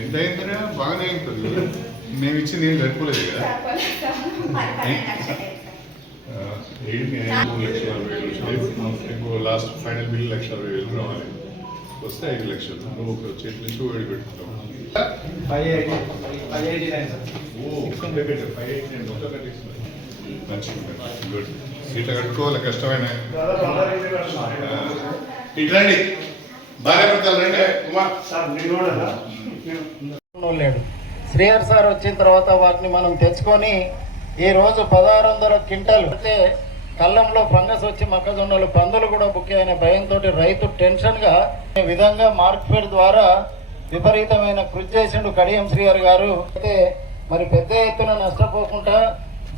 ఎంత అయిందిరా? బాగానే అవుతుంది. మేము ఇచ్చింది ఏం సరిపోలేదు కదా. ఇంకో లాస్ట్ ఫైనల్ బిల్ 1,60,000 రావాలి. వస్తే 5 లక్షలు నువ్వు ఒక చేతి నుంచి వేడి పెట్టుకుంటావు. 589 మొత్తం కట్టిస్తున్నాయి. మంచిగా గుడ్. ఇట్లా కట్టుకోవాలి, కష్టమైన ఇట్లాండి బాగా పెడతారు. రండి కుమార్ లేడు. శ్రీహర్ సార్ వచ్చిన తర్వాత వాటిని మనం తెచ్చుకొని ఈరోజు 1600 క్వింటాలు అయితే కళ్ళంలో ఫంగస్ వచ్చి మొక్కజొన్నలు పందులు కూడా బుక్ అయిన భయంతో రైతు టెన్షన్గా విధంగా మార్కెట్ ద్వారా విపరీతమైన కృషి చేసిండు కడియం శ్రీహర్ గారు. అయితే మరి పెద్ద ఎత్తున నష్టపోకుండా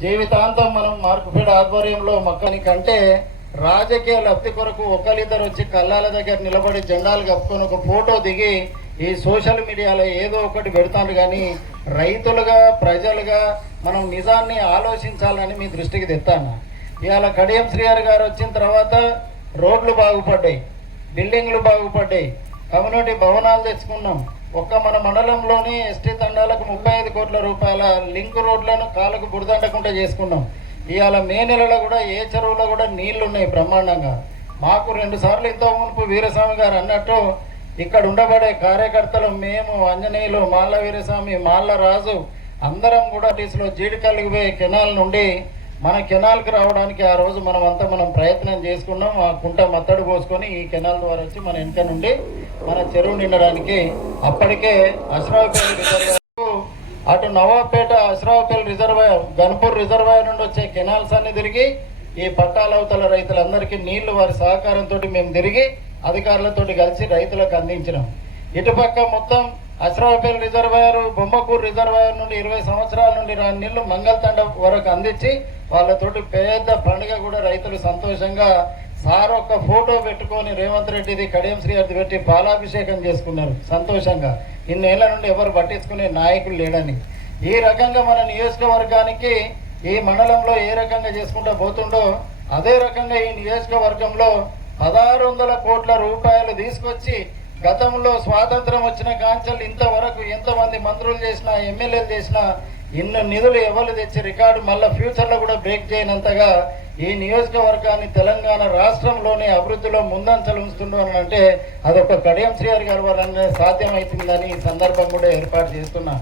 జీవితాంతం మనం మార్కెట్ ఆధ్వర్యంలో మొక్కనికంటే రాజకీయ లబ్ధి కొరకు ఒకరిద్దరు వచ్చి కళ్ళాల దగ్గర నిలబడి జెండాలు కప్పుకొని ఒక ఫోటో దిగి ఈ సోషల్ మీడియాలో ఏదో ఒకటి పెడతాను, కానీ రైతులుగా ప్రజలుగా మనం నిజాన్ని ఆలోచించాలని మీ దృష్టికి తెస్తాను. ఇవాళ కడియం శ్రీహర్ గారు వచ్చిన తర్వాత రోడ్లు బాగుపడ్డాయి, బిల్డింగ్లు బాగుపడ్డాయి, కమ్యూనిటీ భవనాలు తెచ్చుకున్నాం. ఒక్క మన మండలంలోని ఎస్టీ తండాలకు 35 కోట్ల రూపాయల లింక్ రోడ్లను కాళ్ళకు బురదండకుండా చేసుకున్నాం. ఇవాళ మే నెలలో కూడా ఏ చెరువులో కూడా నీళ్లు ఉన్నాయి బ్రహ్మాండంగా. మాకు 2 సార్లు ఇంత మునుపు వీరస్వామి గారు అన్నట్టు ఇక్కడ ఉండబడే కార్యకర్తలు మేము, ఆంజనేయులు, మాళ్ళ వీరస్వామి, మాళ్ళ రాజు అందరం కూడా టీసులో జీడికల్లికి పోయే కెనాల్ నుండి మన కెనాల్కి రావడానికి ఆ రోజు మనం ప్రయత్నం చేసుకున్నాం. ఆ కుంట మత్తడి పోసుకొని ఈ కెనాల్ ద్వారా వచ్చి మన వెనక నుండి మన చెరువు నిండడానికి అప్పటికే అశ్రావుపేట రిజర్వాయర్, అటు నవాపేట అశ్రావుపేట రిజర్వాయర్, గన్పూర్ రిజర్వాయర్ నుండి వచ్చే కెనాల్స్ అన్ని తిరిగి ఈ పట్టాలవతల రైతులందరికీ నీళ్లు వారి సహకారంతో మేము తిరిగి అధికారులతో కలిసి రైతులకు అందించినాం. ఇటుపక్క మొత్తం అశ్రావుపేట రిజర్వాయర్, బొమ్మకూరు రిజర్వాయర్ నుండి 20 సంవత్సరాల నుండి రాని నీళ్లు మంగళతండ వరకు అందించి వాళ్ళతోటి పెద్ద పండుగ కూడా రైతులు సంతోషంగా సార్ ఒక్క ఫోటో పెట్టుకొని రేవంత్ రెడ్డిది కడియం శ్రీహర్ది పెట్టి పాలాభిషేకం చేసుకున్నారు సంతోషంగా. ఇన్నేళ్ల నుండి ఎవరు పట్టించుకునే నాయకులు లేడని. ఈ రకంగా మన నియోజకవర్గానికి ఈ మండలంలో ఏ రకంగా చేసుకుంటూ పోతుండో అదే రకంగా ఈ నియోజకవర్గంలో 1600 కోట్ల రూపాయలు తీసుకొచ్చి గతంలో స్వాతంత్రం వచ్చిన కాంచెలు ఇంతవరకు ఎంతమంది మంత్రులు చేసినా, ఎమ్మెల్యేలు చేసినా ఇన్ని నిధులు ఎవరు తెచ్చి రికార్డు మళ్ళీ ఫ్యూచర్లో కూడా బ్రేక్ చేయనంతగా ఈ నియోజకవర్గాన్ని తెలంగాణ రాష్ట్రంలోనే అభివృద్ధిలో ముందంచలు ఉంచుతున్నాను అంటే అదొక కడియం శ్రీహర్ గారి వల్లనే సాధ్యమవుతుందని ఈ సందర్భం కూడా ఏర్పాటు చేస్తున్నా.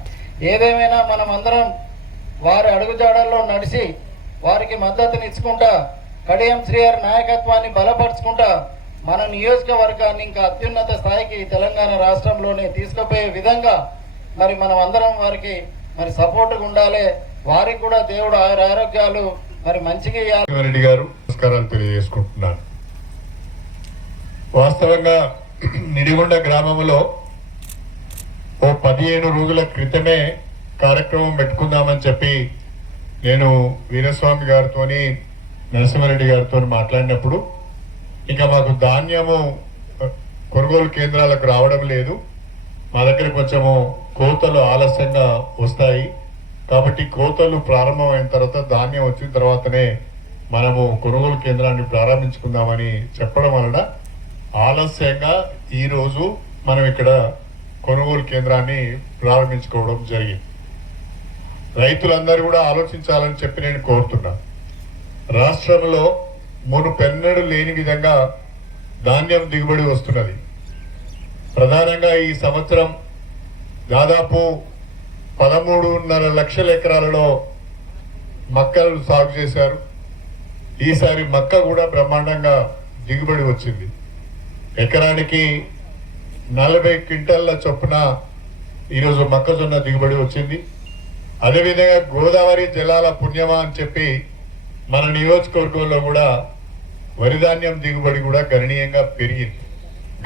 ఏదేమైనా మనం అందరం వారి అడుగుజాడల్లో నడిచి వారికి మద్దతునిచ్చుకుంటా కడియం శ్రీహర్ నాయకత్వాన్ని బలపరుచుకుంటా మన నియోజకవర్గాన్ని ఇంకా అత్యున్నత స్థాయికి తెలంగాణ రాష్ట్రంలోనే తీసుకుపోయే విధంగా మరి మనం అందరం వారికి మరి సపోర్ట్గా ఉండాలి. వారికి కూడా దేవుడు ఆరోగ్యాలు మరి మంచిగా రెడ్డి గారు నమస్కారాలు తెలియజేసుకుంటున్నాను. వాస్తవంగా నిడిగొండ గ్రామంలో ఓ 15 రోజుల క్రితమే కార్యక్రమం పెట్టుకుందామని చెప్పి నేను వీరస్వామి గారితోని, నరసింహారెడ్డి గారితో మాట్లాడినప్పుడు ఇంకా మాకు ధాన్యము కొనుగోలు కేంద్రాలకు రావడం లేదు, మా దగ్గర కొంచెము కోతలు ఆలస్యంగా వస్తాయి కాబట్టి కోతలు ప్రారంభమైన తర్వాత ధాన్యం వచ్చిన తర్వాతనే మనము కొనుగోలు కేంద్రాన్ని ప్రారంభించుకుందామని చెప్పడం వలన ఆలస్యంగా ఈరోజు మనం ఇక్కడ కొనుగోలు కేంద్రాన్ని ప్రారంభించుకోవడం జరిగింది. రైతులందరూ కూడా ఆలోచించాలని చెప్పి నేను కోరుతున్నా. రాష్ట్రంలో మునుపెన్నడూ లేని విధంగా ధాన్యం దిగుబడి వస్తున్నది. ప్రధానంగా ఈ సంవత్సరం దాదాపు 13.5 లక్షల ఎకరాలలో మక్కలు సాగు చేశారు. ఈసారి మక్క కూడా బ్రహ్మాండంగా దిగుబడి వచ్చింది. ఎకరానికి 40 క్వింటాల చొప్పున ఈరోజు మొక్కజొన్న దిగుబడి వచ్చింది. అదేవిధంగా గోదావరి జలాల పుణ్యమా అని చెప్పి మన నియోజకవర్గంలో కూడా వరిధాన్యం దిగుబడి కూడా గణనీయంగా పెరిగింది.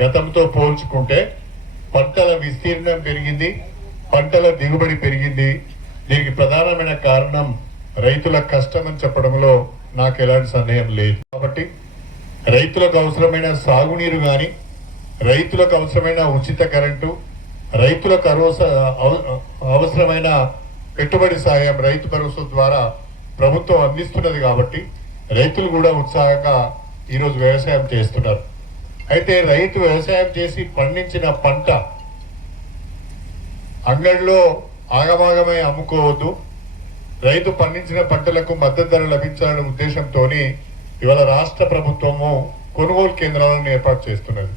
గతంతో పోల్చుకుంటే పంటల విస్తీర్ణం పెరిగింది, పంటల దిగుబడి పెరిగింది. దీనికి ప్రధానమైన కారణం రైతుల కష్టం అని చెప్పడంలో నాకు ఎలాంటి సందేహం లేదు. కాబట్టి రైతులకు అవసరమైన సాగునీరు కానీ, రైతులకు అవసరమైన ఉచిత కరెంటు, రైతులకు అవసరమైన పెట్టుబడి సాయం రైతు భరోసా ద్వారా ప్రభుత్వం అందిస్తున్నది. కాబట్టి రైతులు కూడా ఉత్సాహంగా ఈరోజు వ్యవసాయం చేస్తున్నారు. అయితే రైతు వ్యవసాయం చేసి పండించిన పంట అంగడిలో ఆగమాగమై అమ్ముకోవద్దు, రైతు పండించిన పంటలకు మద్దతు ధర లభించాలనే ఉద్దేశంతో ఇవాళ రాష్ట్ర ప్రభుత్వము కొనుగోలు కేంద్రాలను ఏర్పాటు చేస్తున్నది.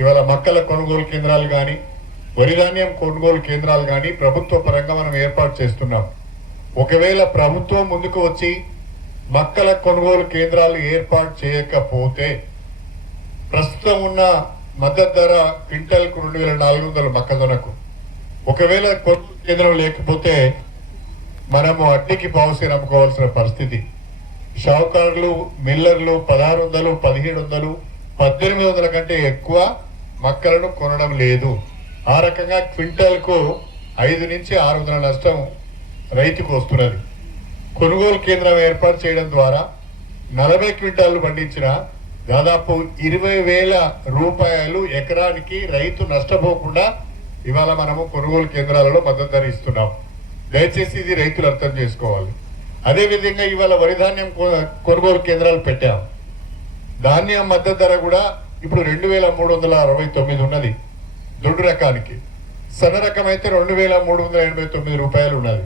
ఇవాళ మక్కల కొనుగోలు కేంద్రాలు కానీ, వరి ధాన్యం కొనుగోలు కేంద్రాలు కానీ ప్రభుత్వ పరంగా మనం ఏర్పాటు చేస్తున్నాం. ఒకవేళ ప్రభుత్వం ముందుకు వచ్చి మక్కల కొనుగోలు కేంద్రాలు ఏర్పాటు చేయకపోతే ప్రస్తుతం ఉన్న మద్దతు ధర క్వింటల్కు 2400 మొక్కజొన్నకు, ఒకవేళ కొనుగోలు కేంద్రం లేకపోతే మనము అడ్డికి పావుసేరు అమ్ముకోవాల్సిన పరిస్థితి. షావుకారులు, మిల్లర్లు 1600, 1700, 1800 కంటే ఎక్కువ మక్కలను కొనడం లేదు. ఆ రకంగా క్వింటల్కు 5 నుంచి 600 నష్టం రైతుకు వస్తున్నది. కొనుగోలు కేంద్రం ఏర్పాటు చేయడం ద్వారా 40 క్వింటాలు పండించిన దాదాపు 20,000 రూపాయలు ఎకరానికి రైతు నష్టపోకుండా ఇవాళ మనము కొనుగోలు కేంద్రాలలో మద్దతు ధర ఇస్తున్నాం. దయచేసి ఇది రైతులు అర్థం చేసుకోవాలి. అదేవిధంగా ఇవాళ వరి ధాన్యం కొనుగోలు కేంద్రాలు పెట్టాం. ధాన్యం మద్దతు ధర కూడా ఇప్పుడు 2,369 ఉన్నది దొడ్డు రకానికి. సన్న రకం అయితే 2,389 రూపాయలు ఉన్నది.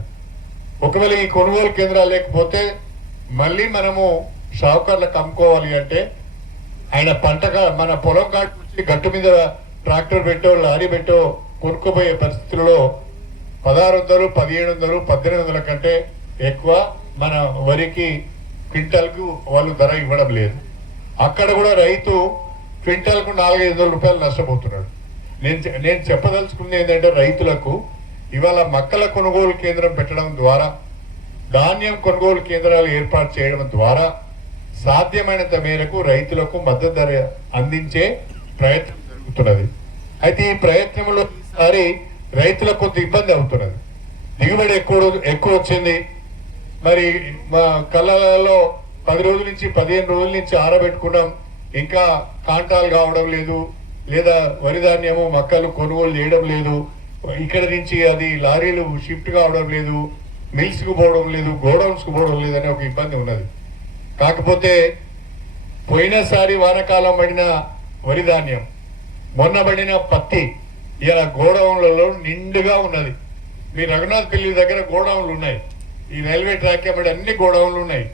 ఒకవేళ ఈ కొనుగోలు కేంద్రాలు లేకపోతే మళ్ళీ మనము షావుకార్లకు అమ్ముకోవాలి అంటే ఆయన పంటగా మన పొలం కాటి గట్టు మీద ట్రాక్టర్ పెట్టో లారీ పెట్టో కొనుక్కోపోయే పరిస్థితుల్లో 1600, 1700, 1800 కంటే ఎక్కువ మన వరికి క్వింటల్కు వాళ్ళు ధర ఇవ్వడం లేదు. అక్కడ కూడా రైతు క్వింటల్కు 400-500 రూపాయలు నష్టపోతున్నాడు. నేను చెప్పదలుచుకుంది ఏంటంటే రైతులకు ఇవాళ మక్కల కొనుగోలు కేంద్రం పెట్టడం ద్వారా, ధాన్యం కొనుగోలు కేంద్రాలు ఏర్పాటు చేయడం ద్వారా సాధ్యమైనంత మేరకు రైతులకు మద్దతు ధర అందించే ప్రయత్నం జరుగుతున్నది. అయితే ఈ ప్రయత్నంలో ఈసారి రైతులకు కొంత ఇబ్బంది అవుతున్నది. దిగుబడి ఎక్కువ వచ్చింది. మరి మా కళ్ళలో 10 రోజుల నుంచి 15 రోజుల నుంచి ఆరబెట్టుకున్నాం, ఇంకా కాంటాలు కావడం లేదు, లేదా వరి ధాన్యము మక్కలు కొనుగోలు చేయడం లేదు, ఇక్కడ నుంచి అది లారీలు షిఫ్ట్ కావడం లేదు, మిల్స్ కు పోవడం లేదు, గోడౌన్స్ కు పోవడం లేదు అనే ఒక ఇబ్బంది ఉన్నది. కాకపోతే పోయినసారి వానకాలం పడిన వరి ధాన్యం, మొన్న పడిన పత్తి ఇలా గోడౌన్లలో నిండుగా ఉన్నది. మీ రఘునాథ్ పెళ్లి దగ్గర గోడౌన్లు ఉన్నాయి, ఈ రైల్వే ట్రాక్ పడి అన్ని గోడౌన్లు ఉన్నాయి.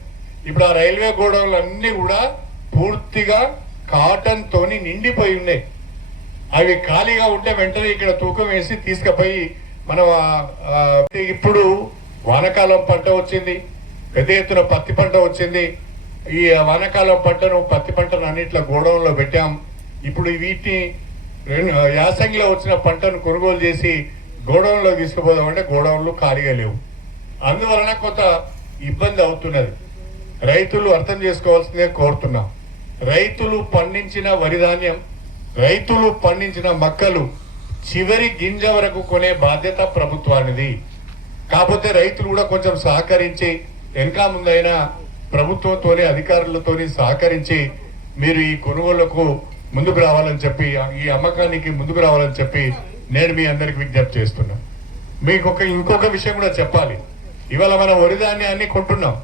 ఇప్పుడు ఆ రైల్వే గోడౌన్లు అన్ని కూడా పూర్తిగా కాటన్ తోని నిండిపోయి ఉన్నాయి. అవి ఖాళీగా ఉంటే వెంటనే ఇక్కడ తూకం వేసి తీసుకుపోయి మనం ఇప్పుడు వానకాలం పంట వచ్చింది, పెద్ద ఎత్తున పత్తి పంట వచ్చింది. ఈ వానకాలం పంటను, పత్తి పంటను అన్నిట్ల గోడౌన్లో పెట్టాం. ఇప్పుడు వీటిని యాసంగిలో వచ్చిన పంటను కొనుగోలు చేసి గోడౌన్లో తీసుకుపోదామంటే గోడౌన్లు ఖాళీగా లేవు. అందువలన కొంత ఇబ్బంది అవుతున్నది. రైతులు అర్థం చేసుకోవాల్సిందే కోరుతున్నాం. రైతులు పండించిన వరి ధాన్యం, రైతులు పండించిన మక్కలు చివరి గింజ వరకు కొనే బాధ్యత ప్రభుత్వానిది. కాకపోతే రైతులు కూడా కొంచెం సహకరించి వెనక ముందైనా ప్రభుత్వంతోనే అధికారులతోని సహకరించి మీరు ఈ కొనుగోళ్లకు ముందుకు రావాలని చెప్పి, ఈ అమ్మకానికి ముందుకు రావాలని చెప్పి నేను మీ అందరికి విజ్ఞప్తి చేస్తున్నా. మీకు ఇంకొక విషయం కూడా చెప్పాలి. ఇవాళ మనం వరి ధాన్యాన్ని కొంటున్నాం,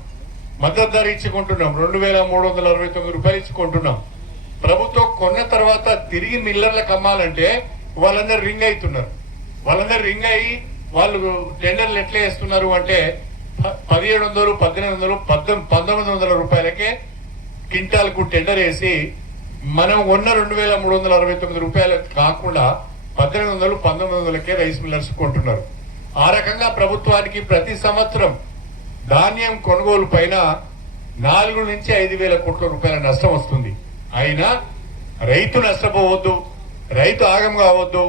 మద్దతు ధర ఇచ్చి కొంటున్నాం, 2,369 రూపాయలు ఇచ్చి కొంటున్నాం. ప్రభుత్వం కొన్న తర్వాత తిరిగి మిల్లర్లకు అమ్మాలంటే వాళ్ళందరూ రింగ్ అవుతున్నారు. వాళ్ళందరూ రింగ్ అయ్యి వాళ్ళు టెండర్లు ఎట్లా వేస్తున్నారు అంటే 1700, 1800, 1900 రూపాయలకే క్వింటాల్కు టెండర్ వేసి మనం ఉన్న 2,369 రూపాయలు కాకుండా 1800, 1900కే రైస్ మిల్లర్స్ కొంటున్నారు. ఆ రకంగా ప్రభుత్వానికి ప్రతి సంవత్సరం ధాన్యం కొనుగోలు పైన 4 నుంచి 5,000 కోట్ల రూపాయల నష్టం వస్తుంది. అయినా రైతు నష్టపోవద్దు, రైతు ఆగం కావద్దు,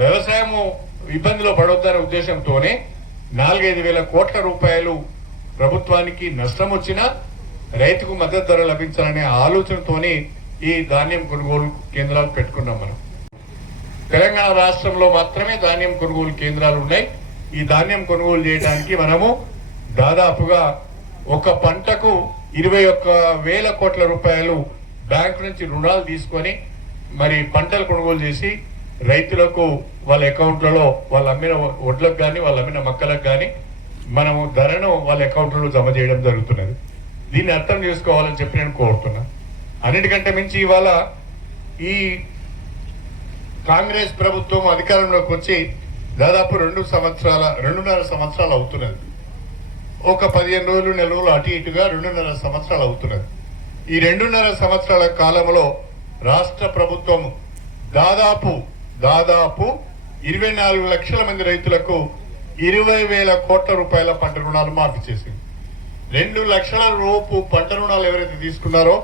వ్యవసాయము ఇబ్బందిలో పడవద్దనే ఉద్దేశంతోనే 4-5 కోట్ల రూపాయలు ప్రభుత్వానికి నష్టం వచ్చినా రైతుకు మద్దతు ధర లభించాలనే ఆలోచనతోని ఈ ధాన్యం కొనుగోలు కేంద్రాలు పెట్టుకున్నాం. మనం తెలంగాణ రాష్ట్రంలో మాత్రమే ధాన్యం కొనుగోలు కేంద్రాలు ఉన్నాయి. ఈ ధాన్యం కొనుగోలు చేయడానికి మనము దాదాపుగా ఒక పంటకు 21,000 కోట్ల రూపాయలు బ్యాంకు నుంచి రుణాలు తీసుకొని మరి పంటలు కొనుగోలు చేసి రైతులకు వాళ్ళ అకౌంట్లలో వాళ్ళు అమ్మిన వడ్లకు కానీ వాళ్ళు అమ్మిన మొక్కలకు కానీ మనము ధరను వాళ్ళ అకౌంట్లలో జమ చేయడం జరుగుతున్నది. దీన్ని అర్థం చేసుకోవాలని చెప్పి నేను కోరుతున్నా. అన్నిటికంటే మించి ఇవాళ ఈ కాంగ్రెస్ ప్రభుత్వం అధికారంలోకి వచ్చి దాదాపు 2.5 సంవత్సరాలు అవుతున్నది. ఒక 15 రోజులు నెల రోజులు అటు ఇటుగా 2.5 సంవత్సరాలు అవుతున్నది. ఈ 2.5 సంవత్సరాల కాలంలో రాష్ట్ర ప్రభుత్వం దాదాపు 24 లక్షల మంది రైతులకు 20,000 కోట్ల రూపాయల పంట రుణాలు మాఫీ చేసింది. 2 లక్షల రూపు పంట రుణాలు ఎవరైతే తీసుకున్నారో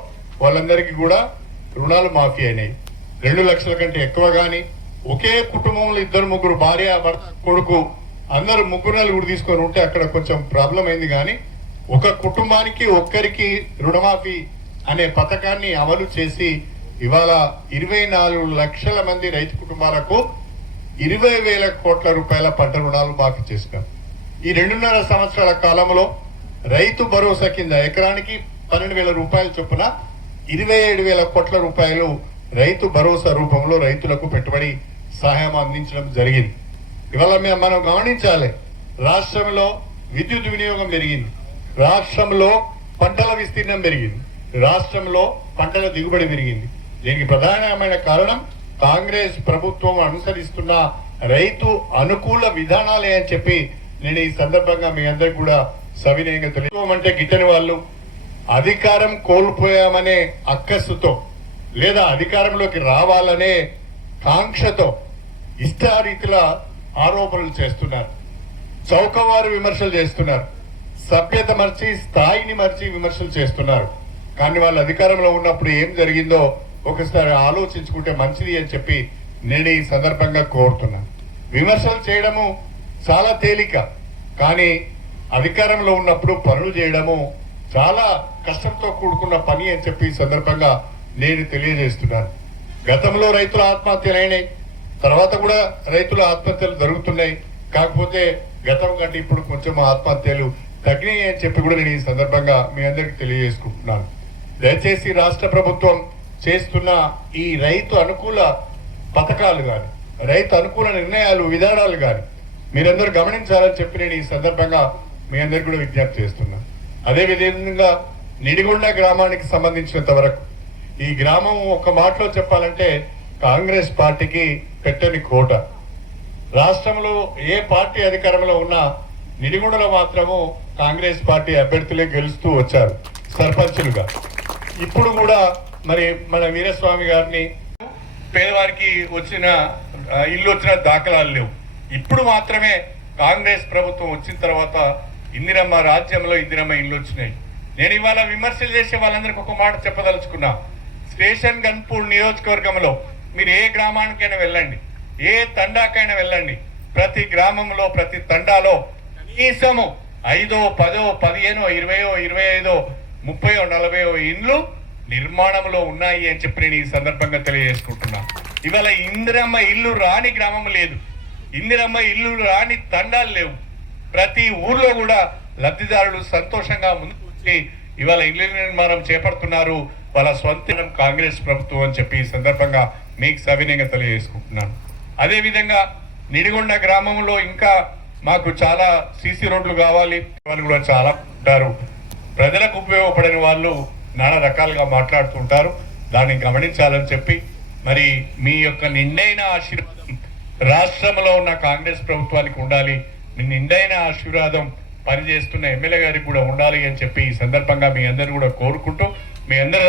వాళ్ళందరికీ కూడా రుణాలు మాఫీ అయినాయి. 2 లక్షల కంటే ఎక్కువ కానీ ఒకే కుటుంబంలో 2-3 భార్య భర్త కొడుకు అందరూ 3-4 తీసుకొని ఉంటే అక్కడ కొంచెం ప్రాబ్లం అయింది. కానీ ఒక కుటుంబానికి ఒక్కరికి రుణమాఫీ అనే పథకాన్ని అమలు చేసి ఇవాళ 24 లక్షల మంది రైతు కుటుంబాలకు 20,000 కోట్ల రూపాయల పంట రుణాలు మాఫీ చేసినాం. ఈ 2.5 సంవత్సరాల కాలంలో రైతు భరోసా కింద ఎకరానికి 12,000 రూపాయల చొప్పున 27,000 కోట్ల రూపాయలు రైతు భరోసా రూపంలో రైతులకు పెట్టుబడి సహాయం అందించడం జరిగింది. ఇవాళ మనం గమనించాలి, రాష్ట్రంలో విద్యుత్ వినియోగం పెరిగింది, రాష్ట్రంలో పంటల విస్తీర్ణం పెరిగింది, రాష్ట్రంలో పంటల దిగుబడి పెరిగింది. దీనికి ప్రధానమైన కారణం కాంగ్రెస్ ప్రభుత్వం అనుసరిస్తున్న రైతు అనుకూల విధానాలే అని చెప్పి నేను ఈ సందర్భంగా మీ అందరికి కూడా సవినయంగా తెలియమంటే గిట్టని వాళ్ళు అధికారం కోల్పోయామనే అక్కస్సుతో లేదా అధికారంలోకి రావాలనే కాంక్షతో ఇష్టారీతిలా ఆరోపణలు చేస్తున్నారు, చౌకవారు విమర్శలు చేస్తున్నారు, సభ్యత మర్చి స్థాయిని మర్చి విమర్శలు చేస్తున్నారు. కానీ వాళ్ళు అధికారంలో ఉన్నప్పుడు ఏం జరిగిందో ఒకసారి ఆలోచించుకుంటే మంచిది అని చెప్పి నేను ఈ సందర్భంగా కోరుతున్నాను. విమర్శలు చేయడము చాలా తేలిక, కానీ అధికారంలో ఉన్నప్పుడు పనులు చేయడము చాలా కష్టంతో కూడుకున్న పని అని చెప్పి ఈ సందర్భంగా నేను తెలియజేస్తున్నాను. గతంలో రైతుల ఆత్మహత్యలు అయినాయి, తర్వాత కూడా రైతుల ఆత్మహత్యలు జరుగుతున్నాయి. కాకపోతే గతం కంటే ఇప్పుడు కొంచెం ఆత్మహత్యలు తగ్గినాయి అని చెప్పి కూడా నేను ఈ సందర్భంగా మీ అందరికి తెలియజేసుకుంటున్నాను. దయచేసి రాష్ట్ర ప్రభుత్వం చేస్తున్న ఈ రైతు అనుకూల పథకాలు కానీ రైతు అనుకూల నిర్ణయాలు విధానాలు కానీ మీరందరూ గమనించాలని చెప్పి నేను ఈ సందర్భంగా మీ అందరికి కూడా విజ్ఞప్తి చేస్తున్నాను. అదేవిధంగా నిడిగొండ గ్రామానికి సంబంధించినంత వరకు ఈ గ్రామం ఒక మాటలో చెప్పాలంటే కాంగ్రెస్ పార్టీకి పెట్టని కోట. రాష్ట్రంలో ఏ పార్టీ అధికారంలో ఉన్నా నిడిగొండలో మాత్రము కాంగ్రెస్ పార్టీ అభ్యర్థులే గెలుస్తూ వచ్చారు సర్పంచులుగా. ఇప్పుడు కూడా మరి మన వీరస్వామి గారిని పేదవారికి ఇల్లు వచ్చిన దాఖలాలు లేవు. ఇప్పుడు మాత్రమే కాంగ్రెస్ ప్రభుత్వం వచ్చిన తర్వాత ఇందిరమ్మ రాజ్యంలో ఇందిరమ్మ ఇల్లు వచ్చినాయి. నేను ఇవాళ విమర్శలు చేసే వాళ్ళందరికీ ఒక మాట చెప్పదలుచుకున్నా. స్టేషన్ గన్పూర్ నియోజకవర్గంలో మీరు ఏ గ్రామానికైనా వెళ్ళండి, ఏ తండాకైనా వెళ్ళండి, ప్రతి గ్రామంలో ప్రతి తండాలో కనీసము 5, 10, 15, 20, 25, 30, 40 ఇండ్లు నిర్మాణంలో ఉన్నాయి అని చెప్పి నేను ఈ సందర్భంగా తెలియజేసుకుంటున్నా. ఇవాళ ఇందిరమ్మ ఇల్లు రాని గ్రామం లేదు, ఇందిరమ్మ ఇల్లు రాని తండాలు లేవు. ప్రతి ఊర్లో కూడా లబ్ధిదారులు సంతోషంగా ముందుకు వచ్చి ఇవాళ ఇల్లు నిర్మాణం చేపడుతున్నారు. వాళ్ళ స్వంత కాంగ్రెస్ ప్రభుత్వం అని చెప్పి ఈ సందర్భంగా మీకు సవినయంగా తెలియజేసుకుంటున్నాను. అదేవిధంగా నిడిగొండ గ్రామంలో ఇంకా మాకు చాలా సీసీ రోడ్లు కావాలి, వాళ్ళు కూడా చాలా ఉంటారు. ప్రజలకు ఉపయోగపడని వాళ్ళు నానా రకాలుగా మాట్లాడుతుంటారు. దాన్ని గమనించాలని చెప్పి మరి మీ యొక్క నిండైన ఆశీర్వాదం రాష్ట్రంలో ఉన్న కాంగ్రెస్ ప్రభుత్వానికి ఉండాలి, మీ నిండైన ఆశీర్వాదం పనిచేస్తున్న ఎమ్మెల్యే గారికి కూడా ఉండాలి అని చెప్పి ఈ సందర్భంగా మీ అందరూ కూడా కోరుకుంటూ మీ అందరి